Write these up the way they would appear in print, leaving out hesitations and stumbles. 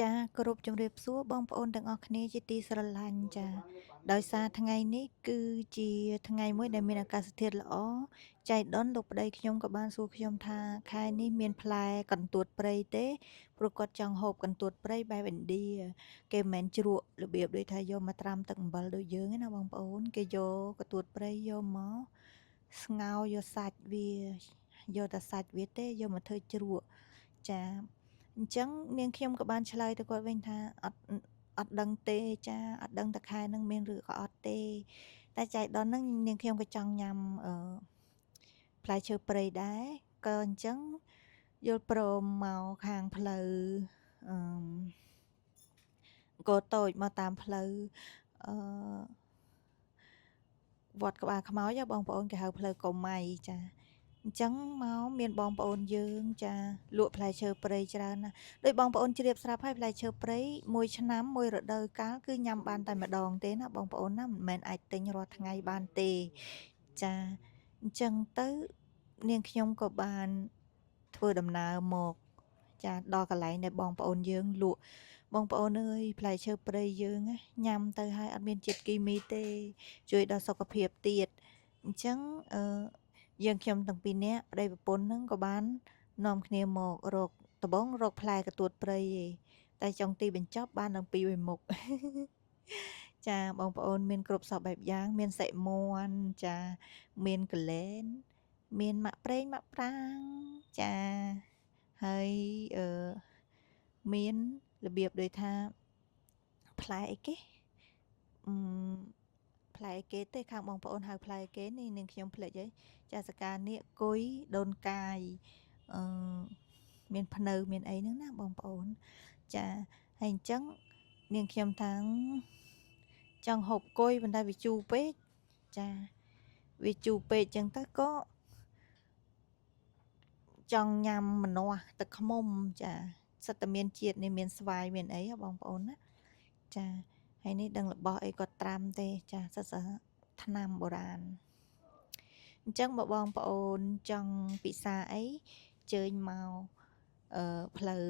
ចាគ្រប់ជំរាបសួរបងប្អូនទាំងអស់គ្នាជាទីស្រឡាញ់ចាដោយសារថ្ងៃនេះគឺជាថ្ងៃមួយដែលមានអាកាសធាតុល្អចៃដុនលោកប្តីខ្ញុំក៏បានសួរខ្ញុំថាខែនេះមានផ្លែកន្ទួតព្រៃទេព្រោះគាត់ចង់ហូបកន្ទួតព្រៃបែបឥណ្ឌាគេមិនមែនជ្រក់របៀបដូចថាយកមកត្រាំទឹកអំបិលដូចយើងទេណាបងប្អូនគេយកកន្ទួតព្រៃយកមកស្ងោរយកសាច់វាយកតែសាច់វាទេយកមកធ្វើជ្រក់ចាអញ្ចឹងនាងខ្ញុំក៏បានឆ្លើយទៅគាត់វិញថាអត់ដឹងទេចាអត់ដឹងតែខែហ្នឹងមានឬក៏អត់ទេតែចៃដន្យហ្នឹងនាងខ្ញុំក៏ចង់ញ៉ាំផ្លែឈើព្រៃដែរក៏អញ្ចឹងយល់ព្រមមកខាងផ្លូវកោតូចមកតាមផ្លូវវត្តក្បាលខ្មោចបងប្អូនគេហៅផ្លូវកូម៉ៃចាអញ្ចឹងមកមានបងប្អូនយើងចាលក់ផ្លែឈើព្រៃច្រើនណាស់ដោយបងប្អូនជ្រាបស្រាប់ហើយផ្លែឈើព្រៃមួយឆ្នាំមួយរដូវកាលគឺញ៉ាំបានតែម្ដងទេណាបងប្អូនណាមិនមែនអាចទិញរាល់ថ្ងៃបានទេចាអញ្ចឹងទៅនាងខ្ញុំក៏បានធ្វើដំណើរមកចាដល់កន្លែងដែលបងប្អូនយើងលក់បងប្អូនអើយផ្លែឈើព្រៃយើងញ៉ាំទៅហើយអត់មានជាតិគីមីទេជួយដល់សុខភាពទៀតអញ្ចឹងយើងខ្ញុំទាំងពីរនាក់ប្តីប្រពន្ធហ្នឹងក៏បាននាំគ្នាមករកដំបងរកផ្លែកន្ទួតព្រៃឯងតែចុងទីបញ្ចប់បានទាំងពីរមួយមុខចាបងប្អូនមានគ្រប់សពបែបយ៉ាងមានសិមួនចាមានកលែនមានម៉ាក់ប្រេងម៉ាក់ប្រាងចាហើយមានរបៀបដូចថាផ្លែអីគេផ្លែគេទេខាងបងប្អូនហៅផ្លែគេនេះនាងខ្ញុំភ្លេចហើយចាសកានេះគុយដូនកាយមានភ្នៅមានអីហ្នឹងណាបងប្អូនចាហើយអញ្ចឹងនាងខ្ញុំថាចង់ហូបគុយប៉ុន្តែវាជូរពេកចាវាជូរពេកអញ្ចឹងទៅក៏ចង់ញ៉ាំម្នាស់ទឹកឃ្មុំចាសិតតែមានជាតិនេះមានស្វាយមានអីបងប្អូនណាចាហើយនេះដឹងរបស់អីគាត់ត្រាំទេចាសិតសថ្នាំបុរាណអញ្ចឹងបងប្អូនចង់ពិសាអីជើញមកផ្លូវ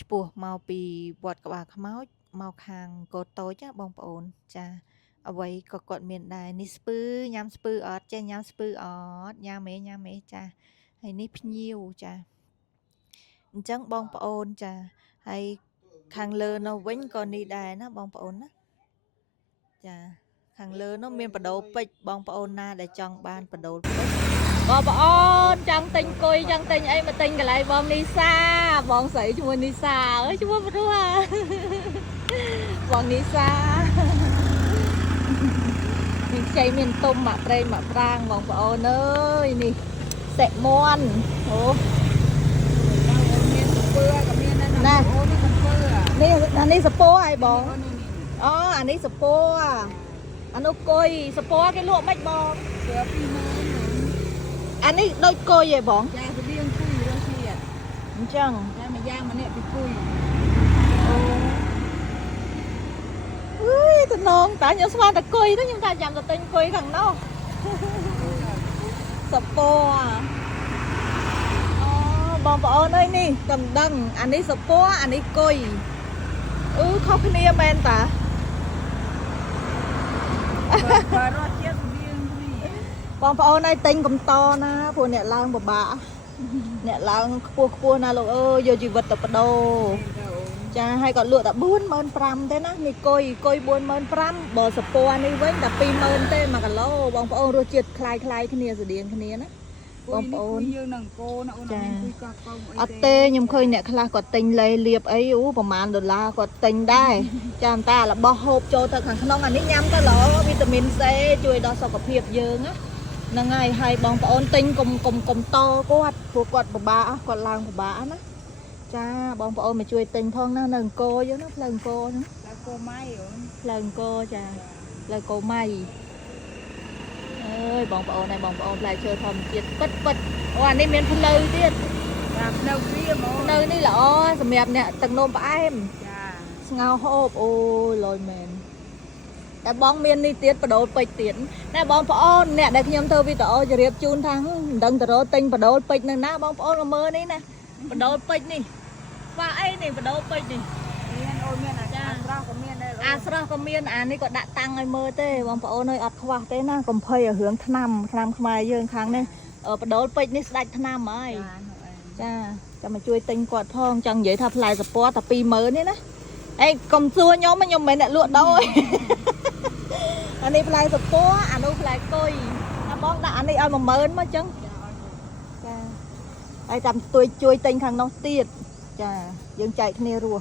ឆ្ពោះមកពីវត្តក្បាលខ្មោចមកខាងកោតតូចណាបងប្អូនចាអ្វីក៏គាត់មានដែរនេះស្ពឺញ៉ាំស្ពឺអត់ចេះញ៉ាំស្ពឺអត់ញ៉ាំអីចាហើយនេះភ្ញៀវចាអញ្ចឹងបងប្អូនចាហើយខាងលើនោះវិញក៏នេះដែរណាបងប្អូនណាចាខាងលើនោះមានបដូរពេជ្របងប្អូនណាដែលចង់បានបដូរពេជ្របងប្អូនចង់ទិញគុយចង់ទិញអីមកទិញកន្លែងបងនីសាបងស្រីឈ្មោះនីសាអើយឈ្មោះព្រោះបងនីសាមានខ្ចីមានទុំម៉ាក់ប្រេងម៉ាក់ប្រាងបងប្អូនអើយនេះសិមួនអូមានសពើក៏មានណាអូនេះសពើនេះអានេះសពើហើយបងអូអានេះសពើអានោះគុយសពើគេលក់មិនបងគឺ20000អានេះដូចគុយហ៎បងចាស្បៀងគុយរស់នេះអញ្ចឹងតែមួយយ៉ាងម្នាក់ពីគុយអើយតំណងតាខ្ញុំស្មានតែគុយទៅខ្ញុំថាចាំទៅទិញគុយខាងនោះសពើបងប្អូនអើយនេះកំដឹងអានេះសពើអានេះគុយខុសគ្នាមែនតាបើរត់ជាតិបងប្អូនឲ្យទិញកំតណាព្រោះអ្នកឡើងពិបាកអ្នកឡើងខ្ពស់ណាលោកអើយយកជីវិតទៅបដូរចាហើយគាត់លក់តែ45000ទេណានេះគុយ45000បើសព័រនេះវិញតែ20000ទេ1គីឡូបងប្អូនរសជាតិคล้ายគ្នាស្តៀងគ្នាណាបងប្អូនយើងនឹងកោណាអូនមានគុយកោកអីអត់ទេខ្ញុំឃើញអ្នកខ្លះគាត់ទិញលេលៀបអីប្រហែលដុល្លារគាត់ទិញដែរចាតែរបស់ហូបចូលទៅខាងក្នុងអានេះញ៉ាំទៅល្អវីតាមីន C ជួយដល់សុខភាពយើងណាហ្នឹងហើយបងប្អូនទិញកុំតគាត់ព្រោះគាត់ពិបាកគាត់ឡើងពិបាកណាចាបងប្អូនមកជួយទិញផងណានៅអង្គរយើងណាផ្លូវអង្គរហ្នឹងផ្លូវកូម៉ៃអូនផ្លូវអង្គរចាផ្លូវកូម៉ៃអើយបងប្អូនហើយបងប្អូនផ្លែឈើធម្មជាតិពិតអូអានេះមានផ្លូវទៀតចាផ្លូវវាហ្មងផ្លូវនេះល្អសម្រាប់អ្នកទឹកនោមផ្អែមចាស្ងោរហូបអូយលយមែនតែបងមាននេះទៀតបដូលពេជ្រទៀតណែបងប្អូនអ្នកដែលខ្ញុំធ្វើវីដេអូជម្រាបជូនថាមិនដឹងទៅរកទិញបដូលពេជ្រនៅណាបងប្អូនមកមើលនេះណាបដូលពេជ្រនេះ ว่าไอ้นี่บดไปนี่อาสระก็เมียนอันนี้ก็ดักตังไอ้เมื่อเต้บางปะโอ้ยอัดขวาเต้น่ากำเพยเหืองทนำขมายเยืองครั้งนี่บดไปนี่ได้ทนำไหมจ้าจะมาช่วยติงกอดทองจังvậyทำลายสปอร์ตแต่ปีเมื่อนี่นะไอ้กำซัวย้อมมันยังไม่ได้ลวดด้วย อันนี้พลายสปอร์อันนู้นพลายกุยถ้าบ้องด่าอันนี้เอามาเมินมาจังจ้าไอ้จำตัวช่วยติงข้างน้องตีดจ้ายังใจคเนรัว